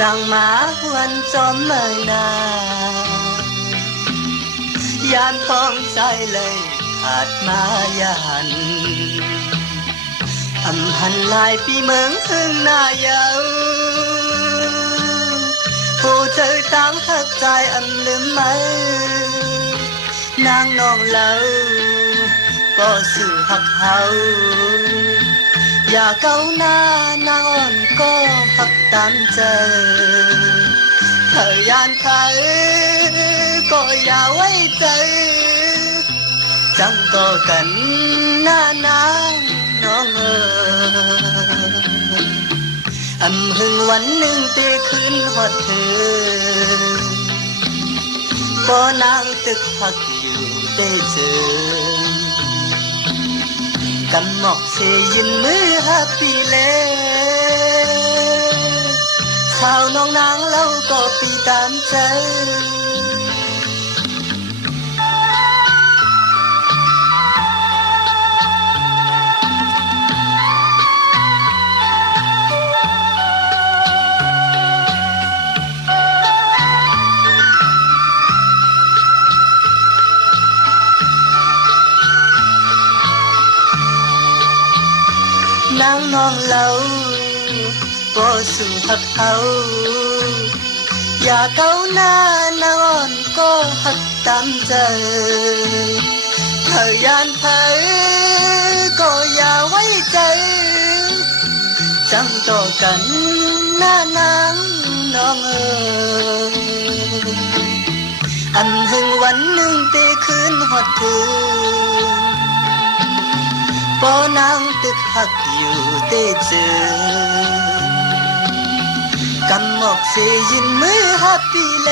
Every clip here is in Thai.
จังมาหวนจอมเมื่อนายานท้องใจเลยขาดมายานอำหันลายปีเมืองถึงหน้าเยาผู้เธอตั้งหักใจอำลืมไหมนางน้องเล่าก็สู่หักเฮาอย่าเก้าหน้านางอ่อนก็หักตามเจอเธอยานเธอก็อย่าไว้ใจจังต่อกันหน้านางน้องอำหึงวันหนึ่งเตะคืนหอดเธอก็นางตึกหักอยู่เตะเจอกำหมอกเสยินมือฮับปีเลชาวน้องนางเล่าก็ปีตามใจนางน้องเล่าก็สู่หักเขาอย่าเก้าหน้านางอ่อนก็หักตามใจเธอยานเธอก็อย่าไว้ใจจังต่อกันหน้านางน้องอำหึงวันหนึ่งเตะคืนหอดคืนปอนางตึกหักอยู่เตเจอกำหมอกเสยินมือฮับปีเล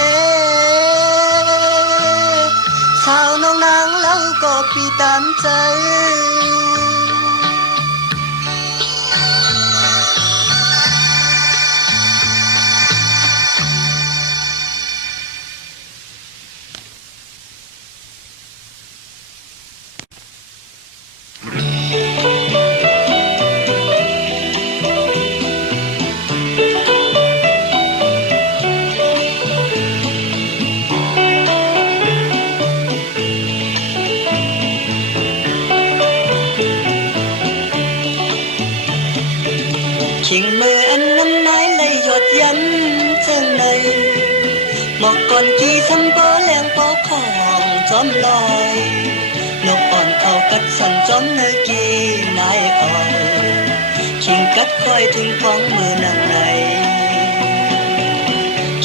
ชาวน้องนางเล่าก็ปีตามใจขิงมืออันน้ำไม้เลยหยดยันเจิงในหมอกก่อนกี่ซ้ำปอแรงปอของจอมลอยนกอ่อนเขากัดสั่นจอมเนยกีนายอ่อยขิงกัดคอยถึงท้องมือนางใน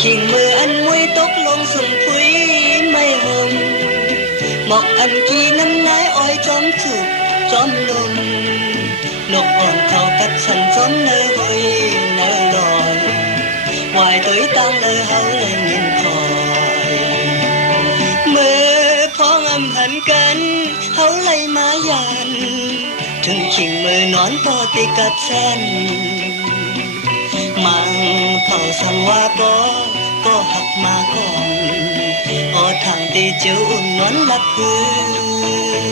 ขิงมืออันมวยตกลงสุ่มผุยไม่ห่มหมอกอันกี่น้ำนายอ้อยจอมจุกจอมลมนกอ่อนเขากัดฉันจอมเนยหอยเนยลอยวายตัวตั้งเลยเฮาเลยเงินคอยเมื่อพ้องอำหันกันเฮาเลยมายันถึงขิงมือนอนต่อติกัดฉันมังเขาสั่งว่าก็หักมาก่อนออทางตีเจ้าอุ่นนอนหลับพื้น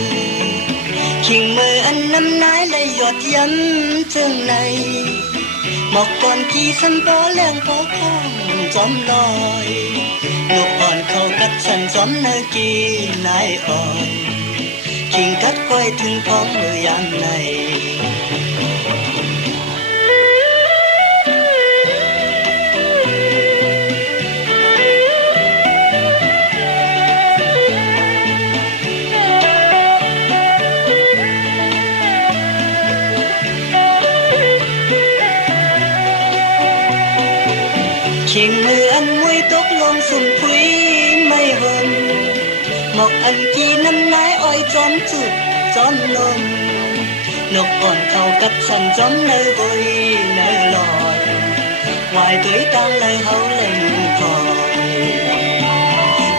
ขิงมืออันน้ำนายเลยหยดย้ำเจิงในหมอกก่อนกี่สันปอแรงปอข้างจอมลอยลูกอ่อนเขากัดสันจอมเนกีนายอ่อนขิงกัดก้อยถึงท้องมือยามในขิงมืออันมวยตกลงสุ่มผุยไม่ห่มหมอกอันกี่น้ำนายอ้อยจอมจุดจอมลมนกอ่อนเขากัดสั่นจอมเนยบุยเนยลอยวายตัวตั้งเลยเฮาเลยคอย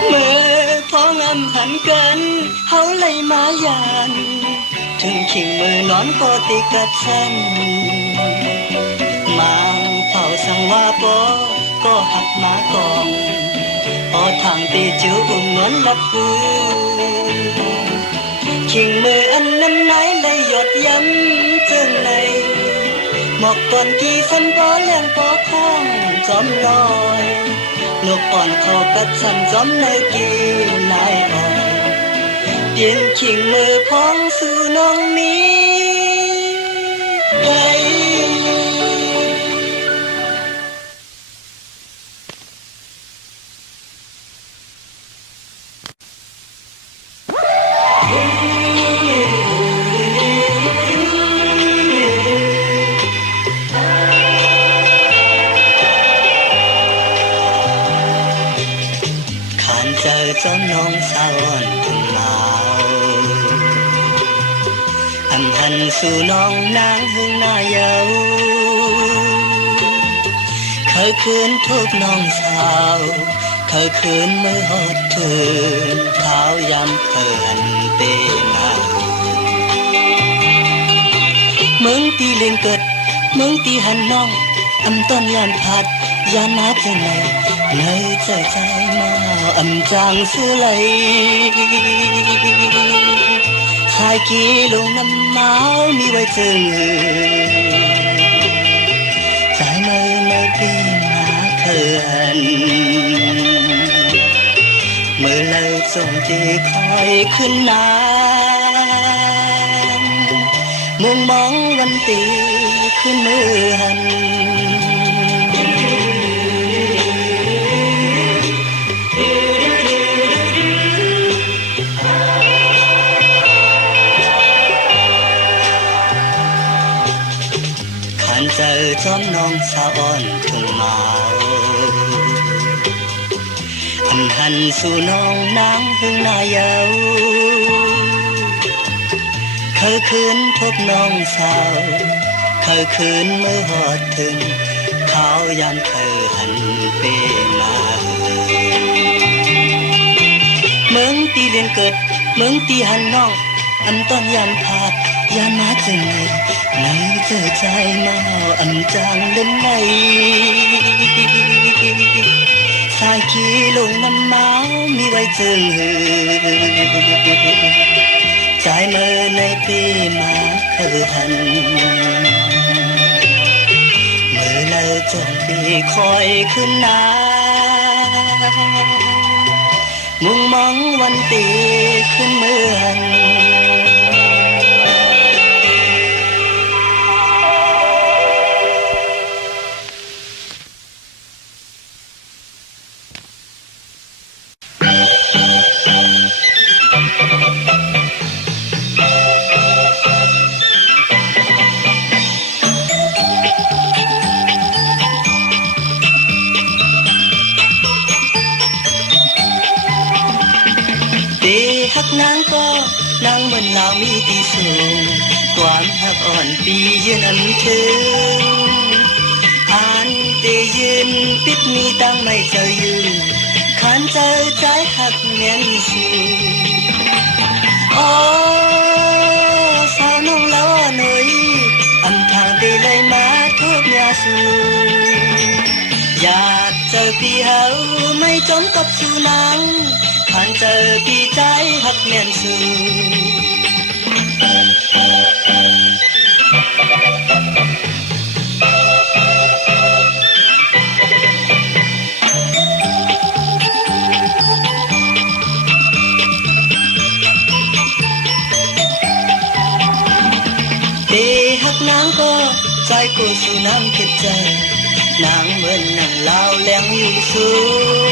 เมื่อพ้องอำหันกันเฮาเลยมายันถึงขิงมือนอนก็ติกัดสั่นมังเผาสังว่าก็หักมาก่อนพอทางตีจิ๋วอุ่นนวลลับพื้นขิงมืออันน้ำไหนเลยหยดย้ำเจิงในห หมอกก่อนกี่สันปอเลี้ยงปอข้องจอมลอยนกอ่อนเขากัดฉันจอมในกีนายอ่อยเตียนขิงมือพ้องสู่น้องมีเฮ้ยขานเจอจอมน้องสาวอ่อนถึงเมาอันหันสู่น้องนางหึงหน้าเยาเคยคืนทุกน้องสาวเคยคืนมือหดถืนเท้ายำเขินเตนาเมืองตีเลียงเกิดเมืองตีหันน้องอำต้นยานพัดยานนาจังไหนในใจมาอำจางซื้อไหลชายกี่ลงน้ำเมามีไว้เจอใจมือในปีมาเขินมือเลยจงจีคอยขึ้นนานมุงมองวันตีขึ้นมือหันขันเจอจอมน้องสาวอ่อนถึงเมาอันหันสู่น้องนางหึงหน้าเยาเคยคืนพบน้องสาวเคยคืนมือหอดถึงเขายามเคยหันเปมาเมืองตีเลียงเกิดเมืองตีหันน้องอันต้นยานผาดยานมาจึงในเจอใจมาอันจางเล่นในสายขี้ลงน้ำเมามีไว้เจอใจเมื่อในปีมาเคยหันเมื่อเราจงปีคอยขึ้นนามุ่งมองวันตีขึ้นเมืองหักนางก็นางเหมือนลาวมีตีสูงกวานหักอ่อนปียืนอันถึงอ่านเตยืนปิดมีตั้งไม่เจอยืนขานเจอใจหักเมียนสูโอ้สาวน้องแล้วหน่อยอำทางตีเลยมาทุกยาสูอยากเจอพี่เฮาไม่จมกับสู่นางผ่านเจอพี่ใจหักเมียนสูหักนางก็ใจกูสู่น้ำคิดใจนางเหมือนนางลาวแหลงอยู่สู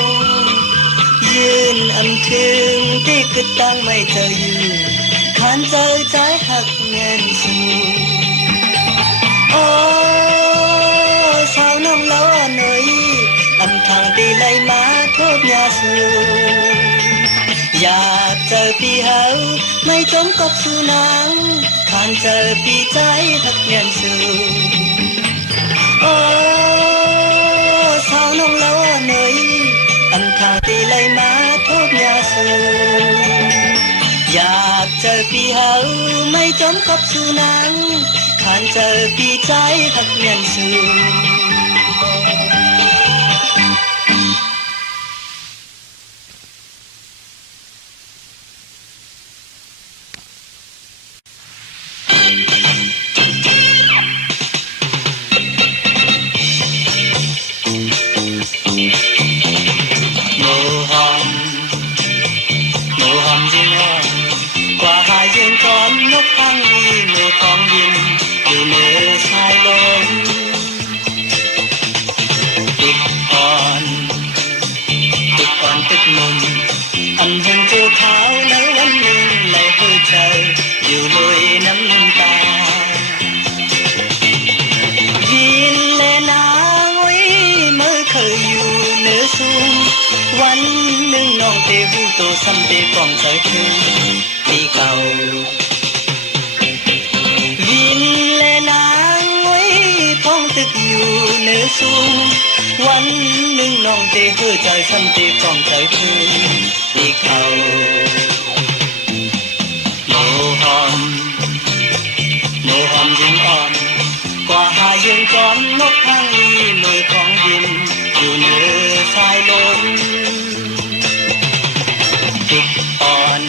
งยืนอำถึงที่กึดตั้งไม่เจออยู่ขานเจอใจหักเงินสูงโอ้สาวน้องล้อหน่อยอำทางตีไหลมาทุกยาสูงอยากเจอพี่เฮาไม่จมกับสู่นางขานเจอพี่ใจหักเงินสูงโอ้สาวน้องล้อหน่อยอำทางตีไหลมาทุกยาสูงอยากเจอพี่เฮาไม่จมกับสู่นางขานเจอพี่ใจหักเงินสูง tê hu tô xăm tê vòng trời khơi đi cầu viên lệ nắng ngồi phong tứcอยู่เนื้อสูงวันหนึ่งน้องเตะหัวใจซ้ำเตะฟองใจเพื่อตีเขาโมหอมยิงอ่อนกว่าหายืนก้อนนกข้างลีมือของดินอยู่เหนือสายลมติกอ่อน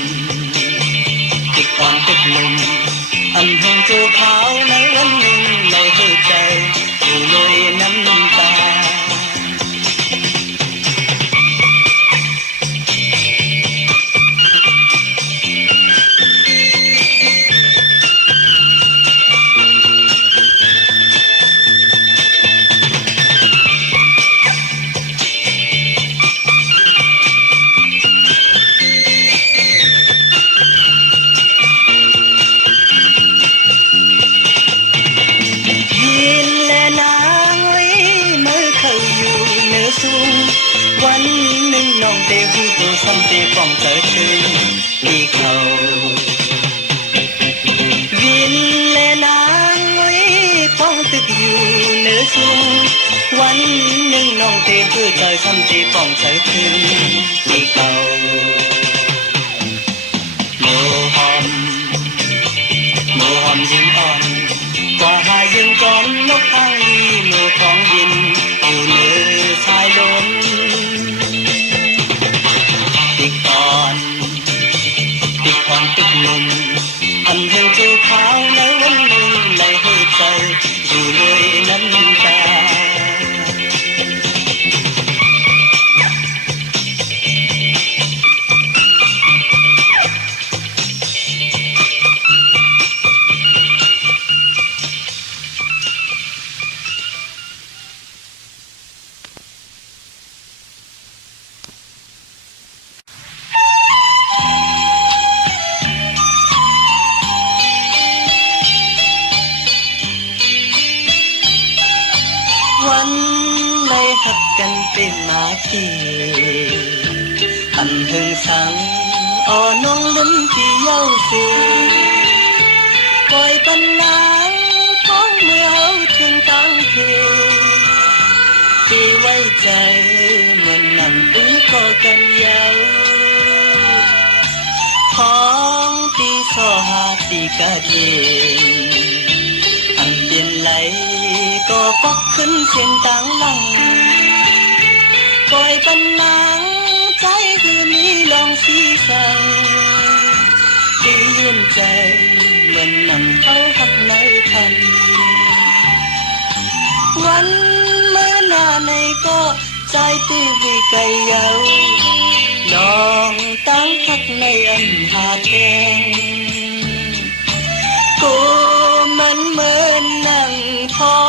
ติกลุ่มอำเภอเจ้าขาวในวันหนึ่งในหัวใจอยู่เลยน้ำตาวันหนึ่งน้องเตะหูโตซ้ำเตะฟองเจอคืนมีเขาวินและนางฟ้องตึกอยู่เหนือสูงวันหนึ่งน้องเตะหูใจซ้ำเตะฟองเจอคืนมีเขาโมหอมยิงอ่อนกว่าหายิงก้อนนกข้างลีมือของดินอยู่เหนือสายลมติกอ่อนติกหนุ่มอันเห็นเจ้าขาวในวันหนึ่งในหัวใจอยู่เลยน้ำตาวันไม่หักกันเป็นมาทีอันหึงสังอ่อน้องลิ้นที่เย้าสูปล่อยปัญหาของเมื่อเฮาถึงตั้งเพที่ไว้ใจเหมือนนั่งอุ้ยก็กันยาวของตีสอหาตีกะเย็นอันเปลี่ยนไหลก็ปักขึ้นเส้นต่างหลังปล่อยปัญหาใจคือมีลองสีสังที่ยืนใจเหมือนนั่งเขาหักในพันวันเมื่อหน้าในก็ใจตีวิไกเยาลองตั้งหักในอันหาแทงกูมันเหมือนนั่งท้อ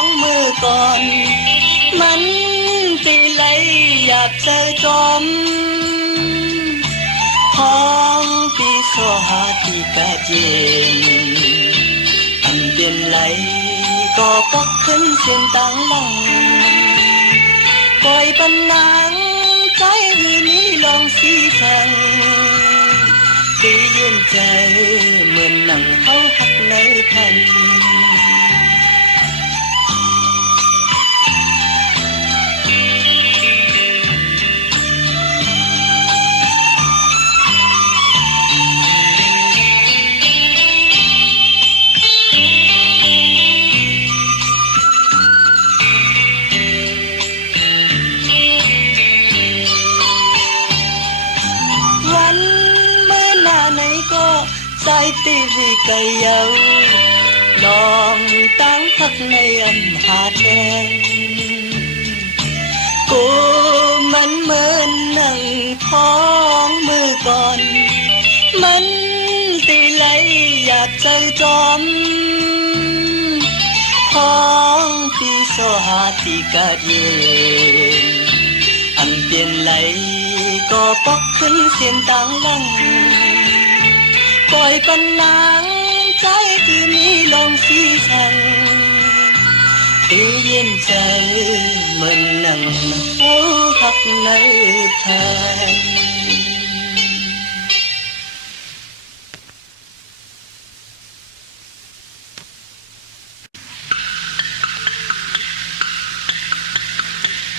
งมือก่อนมันตีไหลหยาบใจจอมท้องปีโซหาตีกะเย็นอันเปลี่ยนไหลก็ปักขึ้นเส้นต่างหลังปล่อยปัญหาใจหือนี้ลองสีสังที่ยืนใจเหมือนนั่งเขาหักในพันใจตีวิไกเยาลองตั้งพักในอันหาแทงกูมันเหมือนนั่งท้องมือก่อนมันตีไหลอยากใจจอมท้องปีโซหาตีกะเย็นอันเปลี่ยนไหลก็ปักขึ้นเสียนต่างหลังปล่อยปัญหาใจคือนี้ลองสีสังที่เย็นใจเหมือนนั่งเขาหักในทาง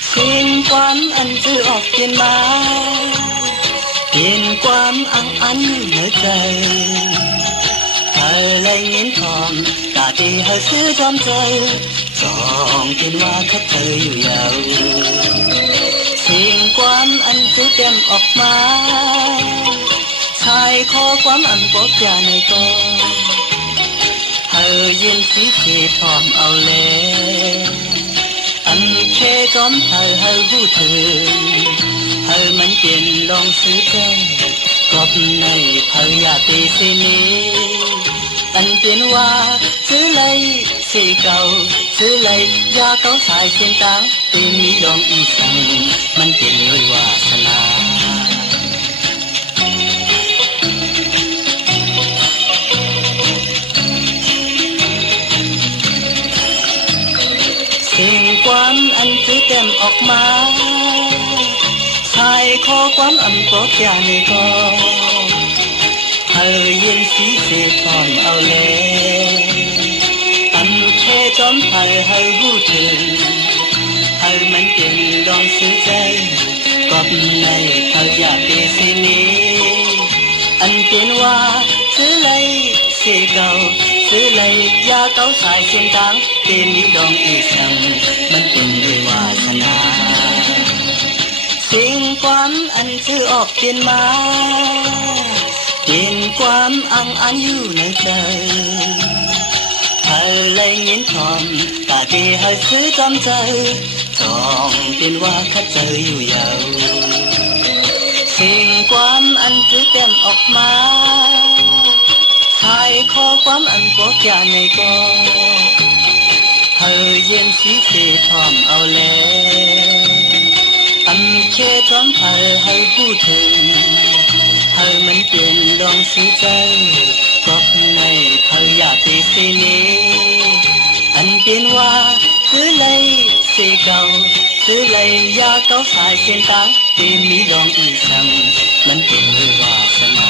เสียงความอันจือออกเปลี่ยนมาเปลี่ยนความอังอันเหนือใจเธอเลยเงินทองกาที่เธอซื้อจอมใจจองเป็นว่าคัดเธออยู่ยาวเสียงความอันจือเต็มออกมาชายขอความอันบอกอย่าในก็เธอเย็นสีเขพร้อมเอาแล้วอันแค่จอมเธอหูเธอเธอมันเปลี่ยนลองซื้อแก้กอบในเธออยากตีสินี้อันเปลี่ยนว่าซื้อเลยสีเก่าซื้อเลยยาเก่าสายเส้นตางตีมีลองอีสังมันเปลี่ยนเลยวาสนาเสียงความอันจือเต็มออกมาชายขอความอันบอกอย่าในก็เธอเย็นสีเสพร้อมเอาแล้วอันแค่จอมเธอหูถึงเธอมันเปลี่ยนลองซื้อใจกอบในเธออยากตีสินี้อันเปลี่ยนว่าซื้อเลยสีเก่าซื้อเลยยาเก่าสายเส้นตางเต็มมีดองอีสังมันเป็นด้วยวาสนาสิ่งความอันซื้อออกเปลี่ยนมาเปลี่ยนความอังอันอยู่ในใจเธอเลยเงินทองตาที่ให้ซื้อจำใจจองเป็นว่าคัดเจออยู่ยาวสิ่งความอันซื้อเต็มออกมาชายขอความอันบอกอย่าในก็เธอเย็นสีเสพร้อมเอาแล้วอันแค่จอมเธอให้พูดถึงเธอมันเปลี่ยนลองสีใจกอบในเธออยากตีสีนี้อันเปลี่ยนว่าซื้อเลยสีเก่าซื้อเลยยาเก่าสายเส้นตางเต็มมีลองอีสังมันเป็นเลยวาสนา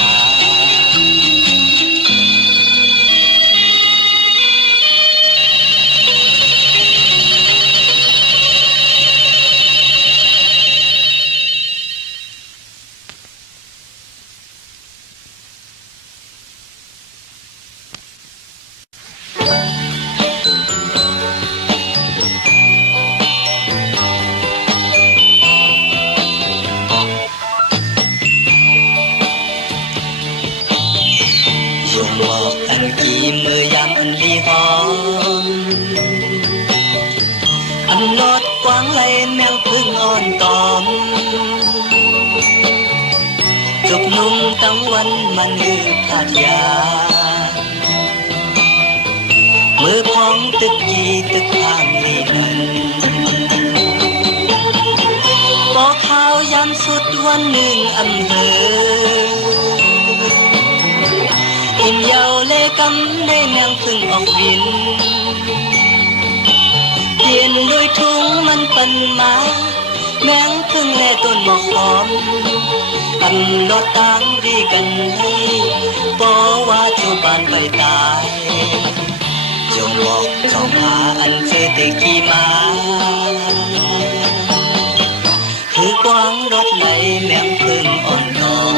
บอกอันกี่มือยามอันดีหอมอันลดกว้างไหลแมวพึ่งอ่อนตอมจุกนุ่มตั้งวันมันลือพลาดยามือพองตึกกี่ตึกทางลีนันบอกข่าวยามสุดวันหนึ่งอำเภออิ่มเยาเลกำได้แมงพึ่งออกบินเปลี่ยนด้วยทุ่งมันปันมาแมงพึ่งแลต้นหมอกหอมอันลดต่างดีกันให้ปอว่าจูบานไปตายจงบอกจงหาอันเจอแต่กี่มาคือกวางรถไหลแมงพึ่งอ่อนทอง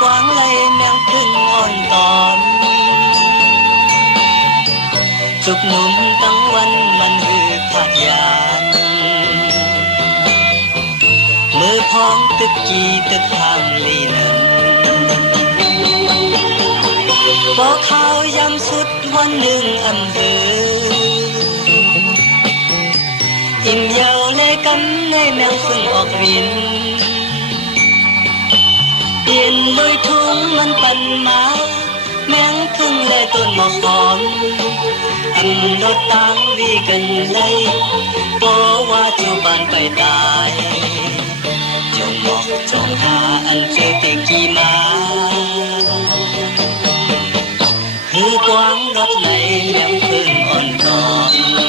กว้างไหลแมงพึ่งอ่อนตอนจุกหนุ่มตั้งวันมันหือขาดยานมือพองตึกกี่ตึกทางลีนันบอกข่าวยามสุดวันหนึ่งอำเภออิ่มเยาในกำในแมงพึ่งออกบินเปลี่ยนโดยทุ่งมันปันมาแมงพึ่งและต้นหมอกหอมอันรถต่างวีกันเลยบอกว่าจูบานไปตายจงบอกจงหาอันเจอแต่กี่มาคือกวางรถไหลแมงพึ่งอ่อนทอง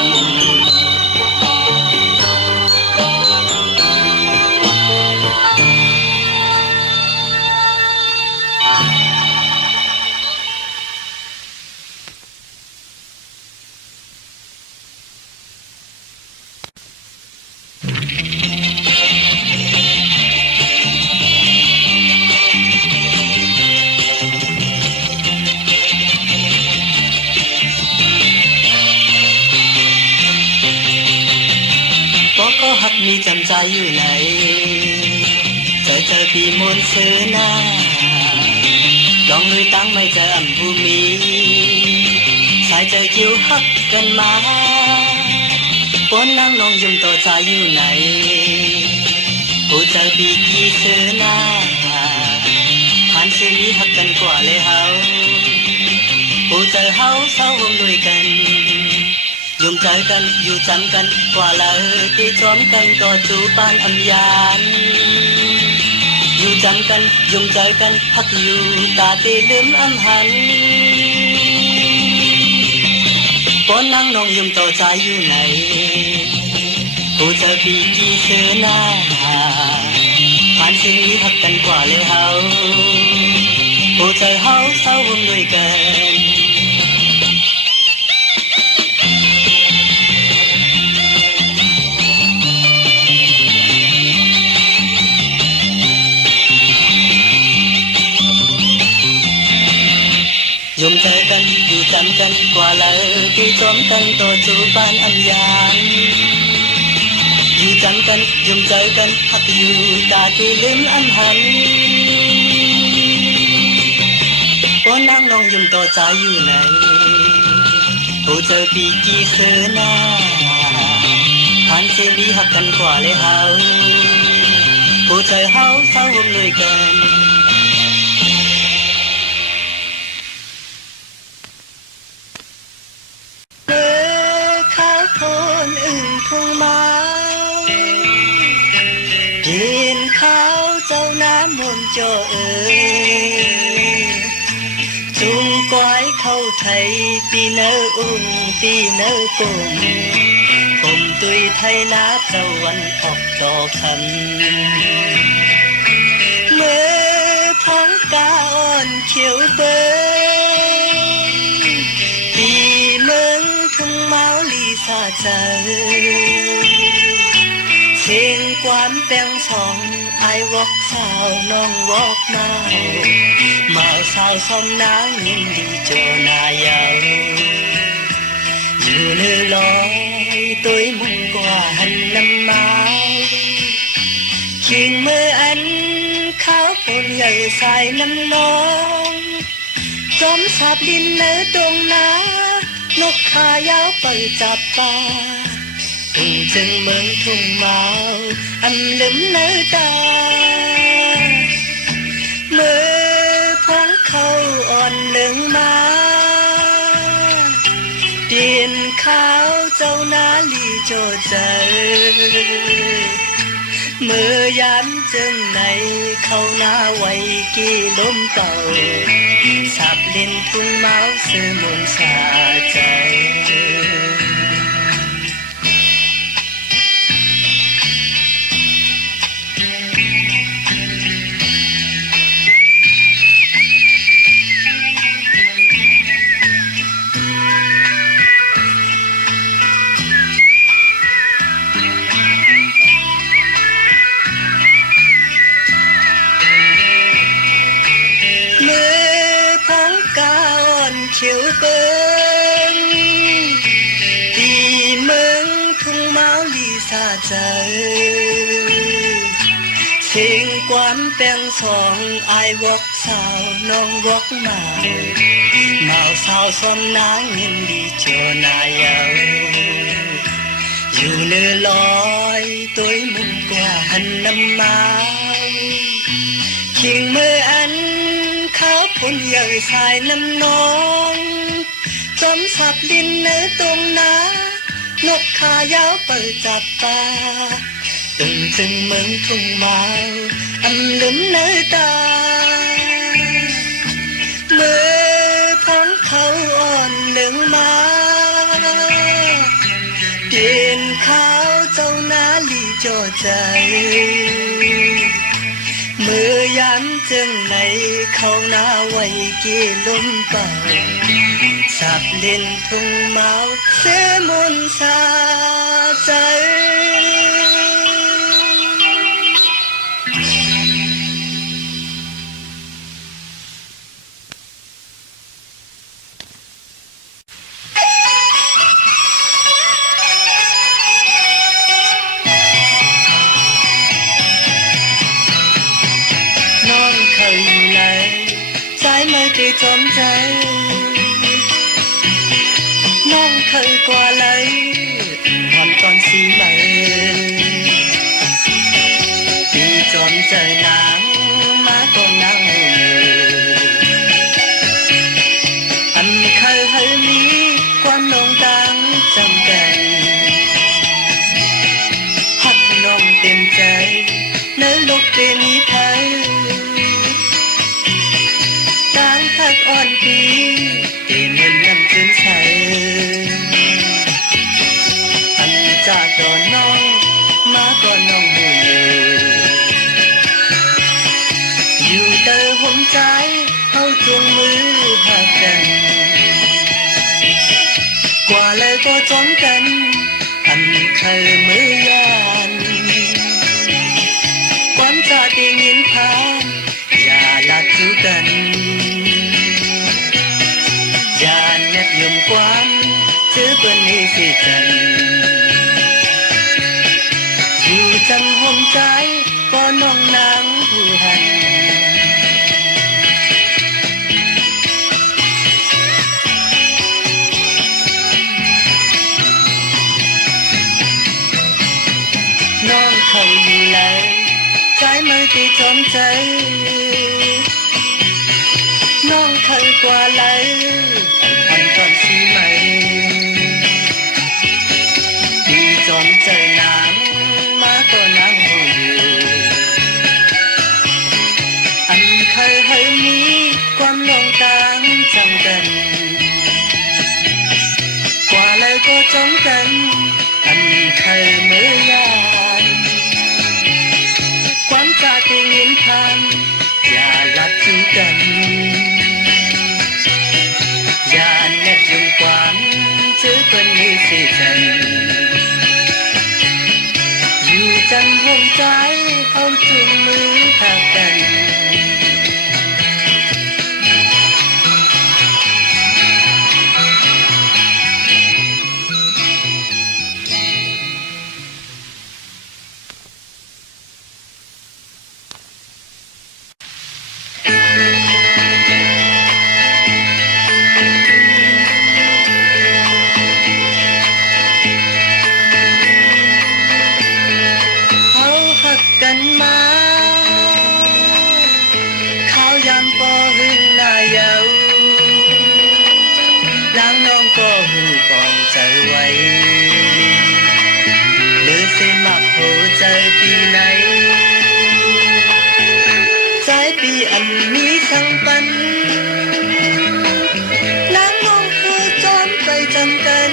หักมีจำใจอยู่ไหนเจอปีมนต์เสือหน้าลองลุยตั้งไม่เจออัมภูมิสายเจอคิวหักกันมาปนนั่งนองยุ่มต่อใจอยู่ไหนผู้เจอปีกี้เสือหน้าผ่านเส้นนี้หักกันกว่าเลยเฮาผู้เจอเฮาเศร้าร่วมด้วยกันยุ่มใจกันอยู่จำกันกว่าละที่จอมกันต่อจูปานอัมยานอยู่จำกันยุ่มใจกันหักอยู่ตาตีลืมอัมหันปนนั่งนองยุ่มต่อใจอยู่ไหนผู้เจอปีกี้เสือหน้าผ่านสิ่งนี้หักกันกว่าเลยเฮาผู้เจอเฮาเศร้าร่วมด้วยกันยุ่มเจอกันอยู่จำกันกว่าละที่จอมกันต่อจูปานอัมยานอยู่จำกันยุ่มเจอกันหักอยู่ตาที่ลืมอัมหันปนนั่งนองยุ่มต่อใจอยู่ไหนผู้เจอปีกี้เสือหน้าผ่านเส้นนี้หักกันกว่าเลยเฮาผู้เจอเฮาเศร้าร่วมด้วยกันคนอื่นคงมากินข้าวเจ้าน้ำมนต์จ่อจุงก้อยเข้าไทยตีเนอตีเนอผมตุยไทยนาเจ้าวันออกต่อคำเมื่อท้องกาอ่อนเขียวเบยตีเมืองทุ่งเมาลีซาเจอเสียงความแปลงสองไอวอกสาวน้องวอกมาสาวซ้อมนางยินดีโจนายาวอยู่เนื้อลอยตัวมุ่งกว่าหันน้ำมาขิงเมื่ออันข้าวปนใหญ่ใส่น้ำน้องจอมสาบดินเนื้อตรงนานกขายาวไปจับปลาจึงเมืองทุ่งเมาอันลืมเนื้อตาเมื่อพ้องเขาอ่อนเหลืองมาเตียนขาวเจ้านาลีโจเจอเมื่อยามจึงในเขาหน้าไว้กี่ลมเต่าสับเล่นทุ่งเมาซื้อมนสาใจเขียวเปิ้งตีเมืองทุ่งเมาลีซาเจอเสียงความแปลงสองไอวอกสาวน้องวอกมาสาวซ้อมนางยินดีโจนายาวอยู่เนื้อลอยตัวมุ่งกว่าหันน้ำมาขิงเมื่ออันข้าวปนใหญ่สายน้ำน้องจอมสับดินเนื้อตรงนานกขายาวเปิดจับปลาจึงเมืองทุ่งเมาอันลืมเนื้อตาเมื่อพ้องเขาอ่อนเหลืองมาเตียนขาวเจ้านาลีโจใจเมื่อยามจึงในเขาหน้าไว้กี่ลมเป่าสับเล่นทุ่งเมาเสียมนสาใจ เ จอมใจน้องเคยกว่าไหลผ่อนก่อนสีใหม่ปีจอมใจนางมาก็นางอันเคยให้มีความนองต่างจำกันหักน้องเต็มใจในโลกเต็มภัยต่างหักอ่อนปีเต็มเงินน้ำจืนใสอันจากก่อนน้องมาก่อนน้องหูอยู่เตอห่มใจเขาจงมือหักกันกว่าเลยก็จอมกันอันเคยมือยานความจะได้ยินผ่านอย่าลักจูกันอย่าแนบยมความจื้อเปิ้นนี้สิจันอยู่จำห่มใจก็น้องนางผู้หันน้องเขาอยู่แล้วใจไม่ตีจอมใจน้องเคยกว่าไหลอันก่อนสีใหม่ดีจอมใจนางมาก็นางหูอันเคยให้มีความนองต่างจำกันกว่าแล้วก็จอมกันอันเคยเมื่อยานความจะได้ยินผ่านอย่าลับจูกันอย่าแนบยงความจื้อเปิ้นนี้สิจันอยู่จันห่วงใจเอาจุงมือหักกันกันมาข้าวยามก็หึงหน้าเยาล้างน้องก็หูกองใจไว้หรือสิมักโหใจปีไหนใจปีอันมีสังปันล้างน้องคือจอมไปจำกัน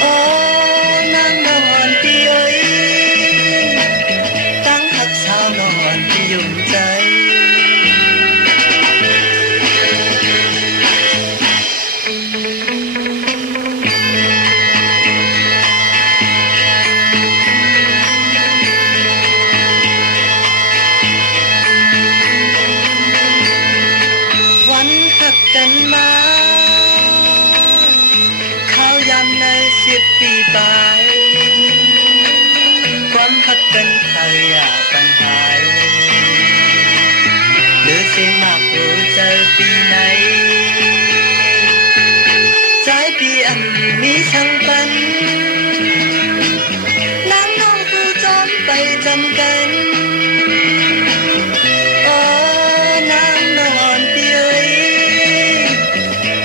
โอ้นางนอนปีเอ้ยนอนที่ยุ่งใจวันหักกันมาข้าวยามใน10 ปีไปความหักกันใครอยากปัญหาหรือสิมากหัวใจปีไหนใจปีอันมีช่างปันน้ำน้องผู้จอมไปจำกันโอ้น้ำนอนปีเอ้ย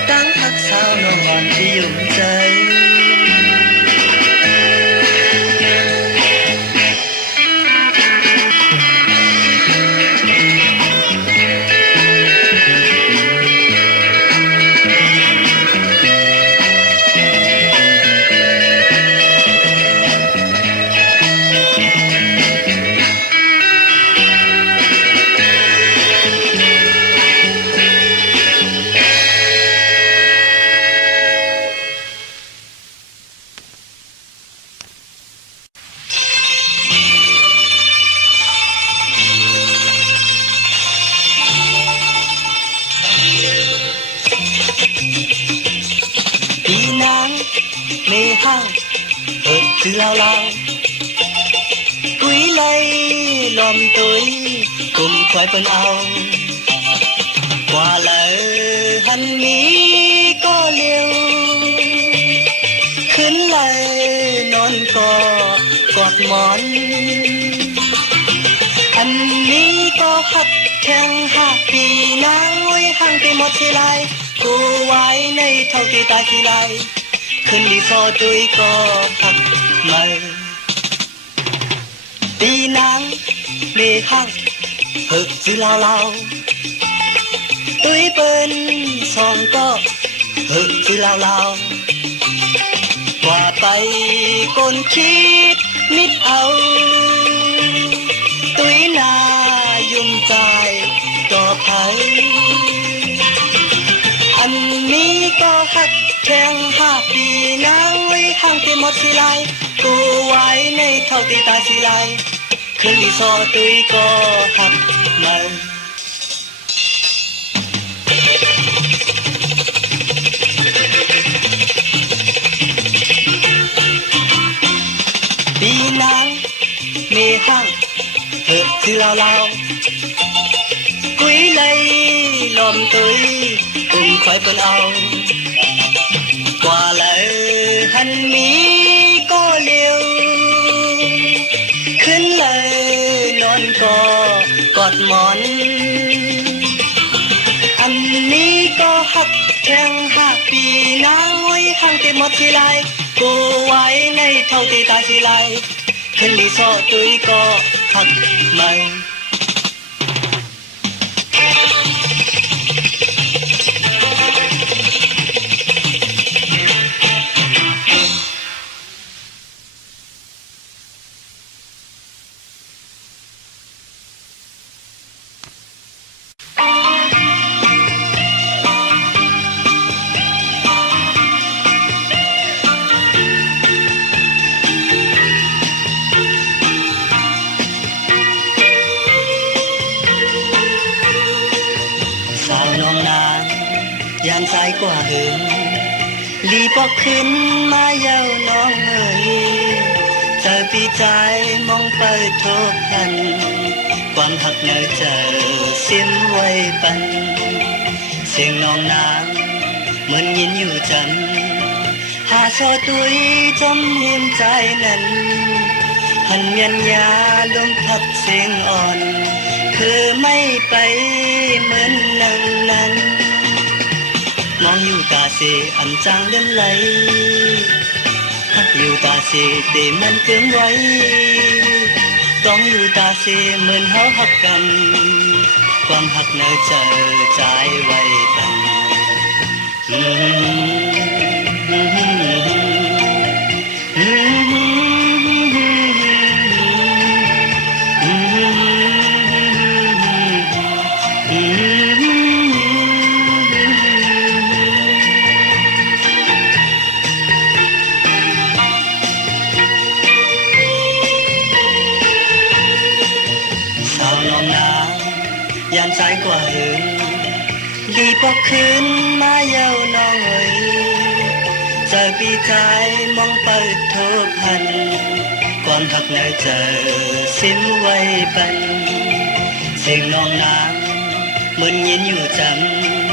ตั้งหักสาวนอนที่ยุ่งใจmê hăng ở từ lao lao quý lây lòm tới cùng khoai phân ao กว่าเลยหันนี้ก็เลี้ยวขึ้นเลยนอนก็กอดหมอนอันนี้ก็หักแข่ง5 ปีนางไว้ห่างไปหมดสิลายกูไว้ในเท่าที่ตายสิลายขึ้นดีพอตุยก็หักไม่ปีนางไม่หักหึกสิลาวลาวตุยเป็นสองก็หึกสิลาวลาวว่าไปคนคิดมิดเอาตุยนายุ่มใจต่อไปอันนี้ก็หักแข่ง5 ปีนางไว้ห่างที่หมดสิลายกูไว้ในเท่าที่ตายสิลายคืนที่ซอตุยก็หักมันปีนางมีห้างเถิดคือเรากุยเลยลมตุยอุ้มคอยเปิ้นเอากว่าเลยหันมีก็เลี้ยวขึ้นเลยนอนก็กอดหมอนอันนี้ก็หักแข่ง5 ปีนางไว้ห่างที่หมดสิลายกูไว้ในเท่าที่ตายสิลายขึ้นดีซอตุยก็หักไม่ยามสายกว่าหึงลีปอกขึ้นมาเย้าน้องเอ๋ยเจอปีใจมองไปทบทันความหักเนอเจอเสียมไว้ปันเสียงน้องนางเหมือนยินอยู่จำหาซอตุยจมหิมใจนั้นหันยันยาลมพัดเสียงอ่อนคือไม่ไปเหมือนนังนั้นมองอยู่ตาเสอันจางเลื่อนไหลหักอยู่ตาเสแต่มันเกินไว้ต้องอยู่ตาเสเหมือนเฮาหักกันความหักเนอเจอใจไว้กัน ยามสายกว่าหึงดีปอกคืนมาเย้าน้องเอ๋ยเจอปีใจมองเปิดโทบหันความหักเนอเจอสิ้นไว้ปันเสียงน้องนางเหมือนยินอยู่จ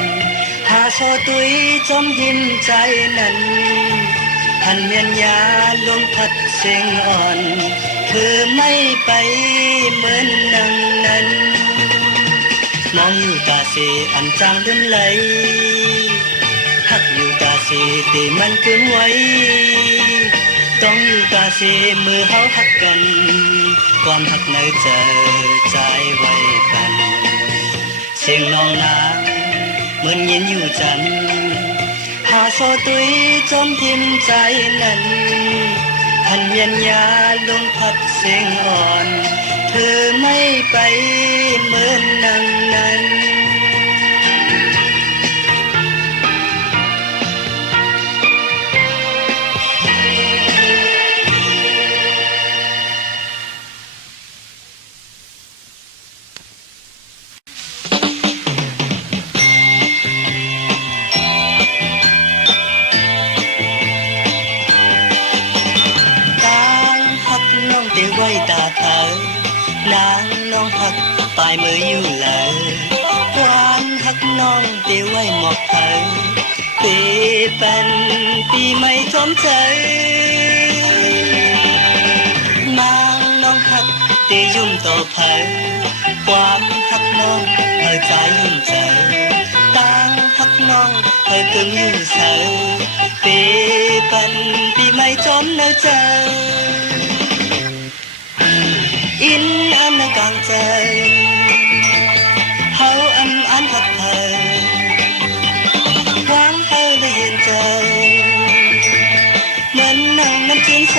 ำหาโซตุยจมหิมใจนั้นหันเมียนยาลมพัดเสียงอ่อนเธอไม่ไปเหมือนนังนั้นมองอยู่ตาเสอันจางเลื่อนไหลหักอยู่ตาเสแต่มันเกินไว้ต้องอยู่ตาเสมือเฮาหักกันความหักเนอเจอใจไว้กันเสียงน้องนางเหมือนยินอยู่จันหาโซตุยจมทิมใจนั้นหันเมียนยาลมพัดเสียงอ่อนเธอไม่ไปเหมือนนังนั้น เธอนางน้องหักปลายมืออยู่เลยความหั หักน้องเดี๋ยวไว้หมอกเธอปีเป็นปีไม่จอมใจนางน้องหักเดี๋ยวยุ่มต่อเผยความหักน้องเธอใจยุ่มใจต่างหักน้องเธอกึ่งอยู่เสยปีเป็นปีไม่จอมเนอเจออินอันกลางใจเฮาอันหักเธอวางเฮาได้ยินใจเหมือนน้องมันชื่นใจ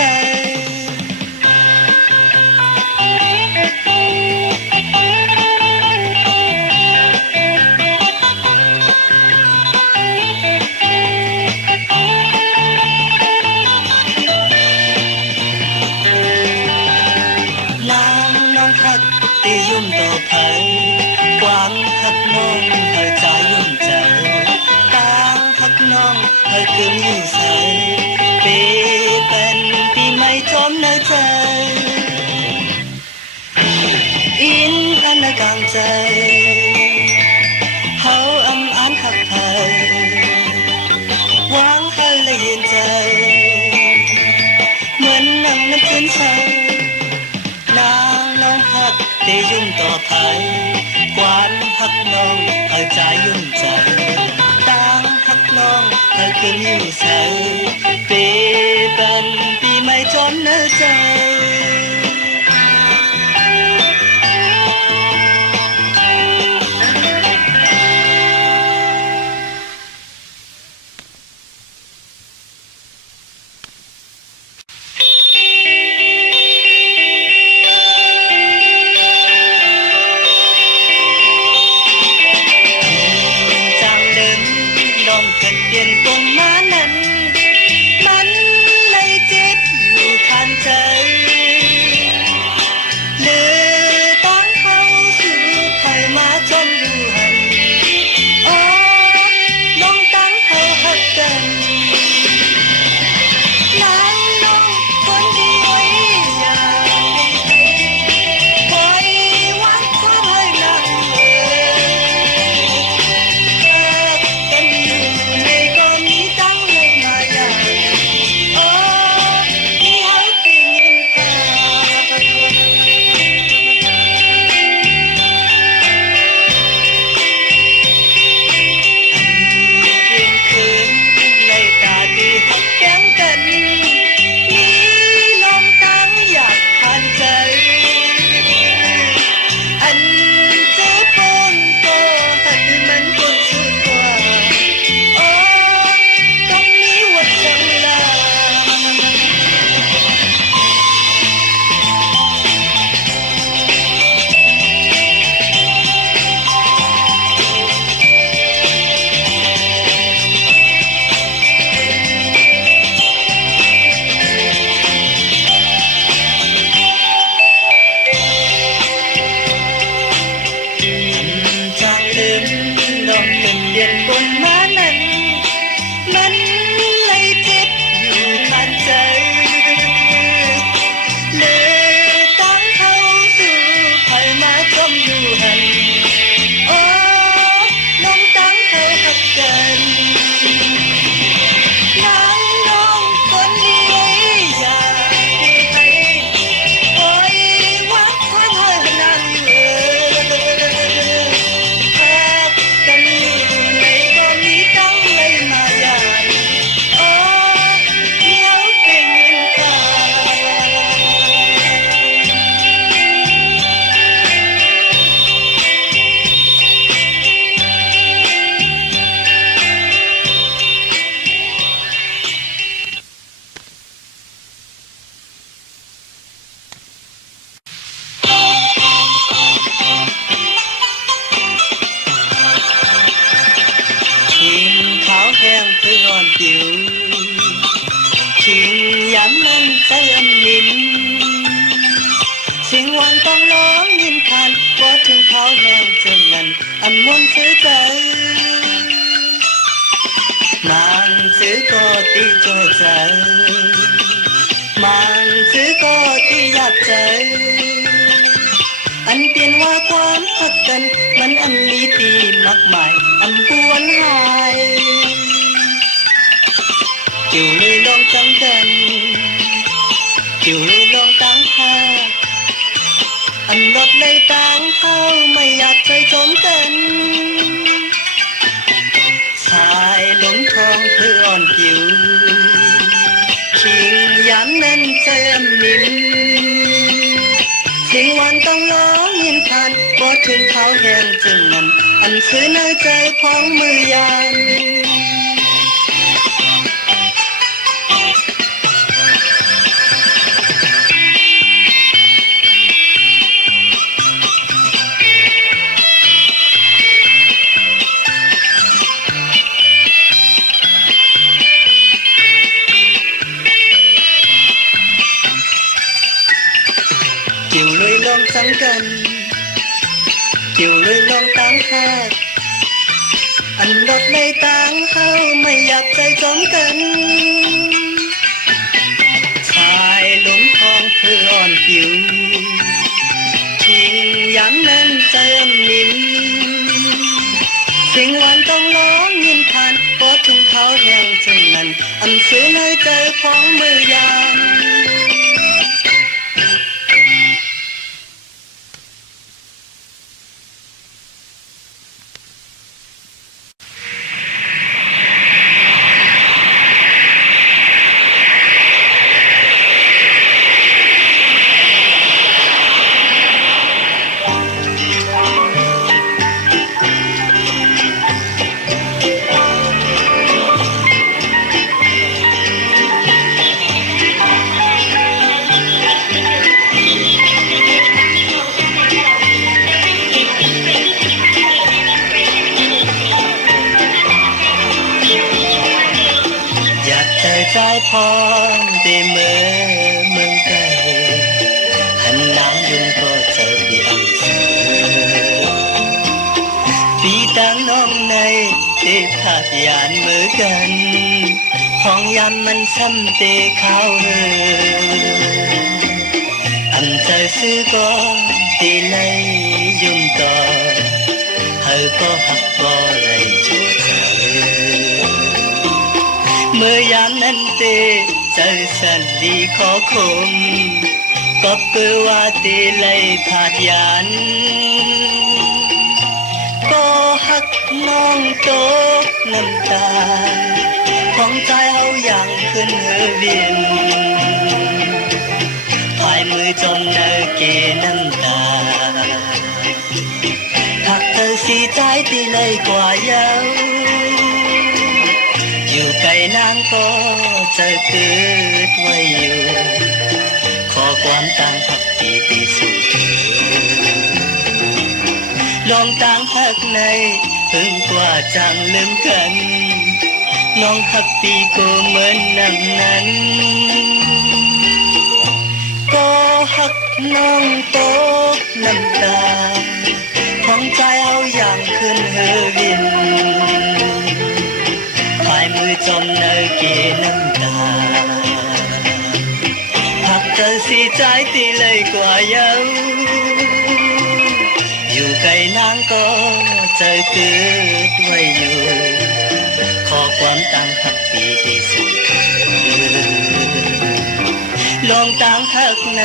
ตียุ่มต่อเผยความหักน้องเธอใจยุ่มใจตางหักน้องเธอกึ่งอยู่ใสปีเป็นปีไม่จอมเนอใจอินอันกลางใจเฮาอันหักเธอวางเฮาละยินใจเหมือนนั่งน้ำตื้นใจน้องหักได้ยุ่มต่อไปความหักน้องเอาใจยุ่มใจต่างหักน้องเอาคืนอยู่ใสปีเป็นปีไม่จอมเนอใจเปลี่ยนตรงมานั้นมันเลยเจ็บอยู่ข้างใจเลือตั้งเขาสู่ไทยมาจนอยู่หันโอ้ลองตั้งเขาหักกันนางน้องคนดีไว้อย่าปล่อยวันความให้นางเปลี่ยนบนมานั้นมันเลยเจ็บอยู่ข้างใจเลือตั้งเขาสู่ไทยมาจมอยู่หันโอ้น้องตั้งเขาหักกันน้องคนดีไว้อย่าได้ให้ปล่อยวัดความให้นางอยู่ผิวทิ้งย้ำนั้นใจอันนิ่มสิ่งวันต้องร้องนินทานก็ถึงเขาแรงจนนั้นอันมนซื้อใจนางซื้อก็ตีโจใจมันซื้อก็ตีหยาบใจอันเปลี่ยนว่าความหักกันมันอันมีตีมา มักหมายอันปวนหายจิ๋วเลยลองจังกันจิ๋วเลยลองตั้งหาอันรถเลยตั้งเข้าไม่อยากใจจมกันชายหลงทองเพื่ออ่อนผิวชิงย้ำนั้นเจิมนิ่มสิ่งวันต้องร้องยินผ่านบ่ถึงเขาแห่งจึงนั้นอันคือในใจของมือยามจิ๋วเลยลองจังกันจิ๋วเลยลองตั้งหาอันรถเลยตั้งเฮาไม่อยากใจจมกันชายหลงทองเพื่ออ่อนผิวทิ้งย้ำนั้นใจอ่อนนิ่มสิ่งวันต้องร้องยินผ่านพอถึงเขาแห่งจึงนั้นอันซื้อในใจของมือยามใจพร้อมได้เมื่อเมืองไกลหันน้ำยุ่งก็เจอพี่อังเสือปีตั้งน้องในที่ขาดยานมือกันห้องยันมันซ้ำเตะข้าวเหืออันใจซื้อก็ตีไลยุ่งต่อเธอก็หักบ่ไรโจทย์เมื่อยามนั้นเตใจฉันดีขอคมก็เปื้อว่าเตเลยขาดยานก็หักน้องโตกน้ำตาของใจเอาอย่างขึ้นเฮเวียนภายมือจมเนเกน้ำตาหักเธอสีใจตีเลยกว่าเยาอยู่ไกลนางก็จะเกิดไว้อยู่ขอความต่างพักปีที่สุดลองต่างพักในเพิ่งกว่าจังลืมกันน้องหักปีก็เหมือนนำนั้นก็หักน้องตกน้ำตาของใจเอาอย่างขึ้นเฮวินมือจมเนเกน้ำตาหักเธอสีใจตีเลยกว่าเยาอยู่ไกลนางก็จะเกิดไว้อยู่ขอความต่างหักปีที่สุดลองต่างหักใน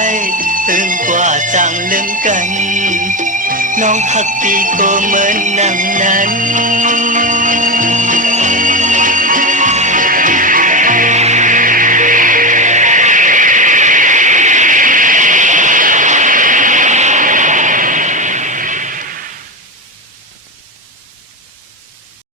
ถึงกว่าจังลืมกันน้องหักปีก็เหมือนนางนั้น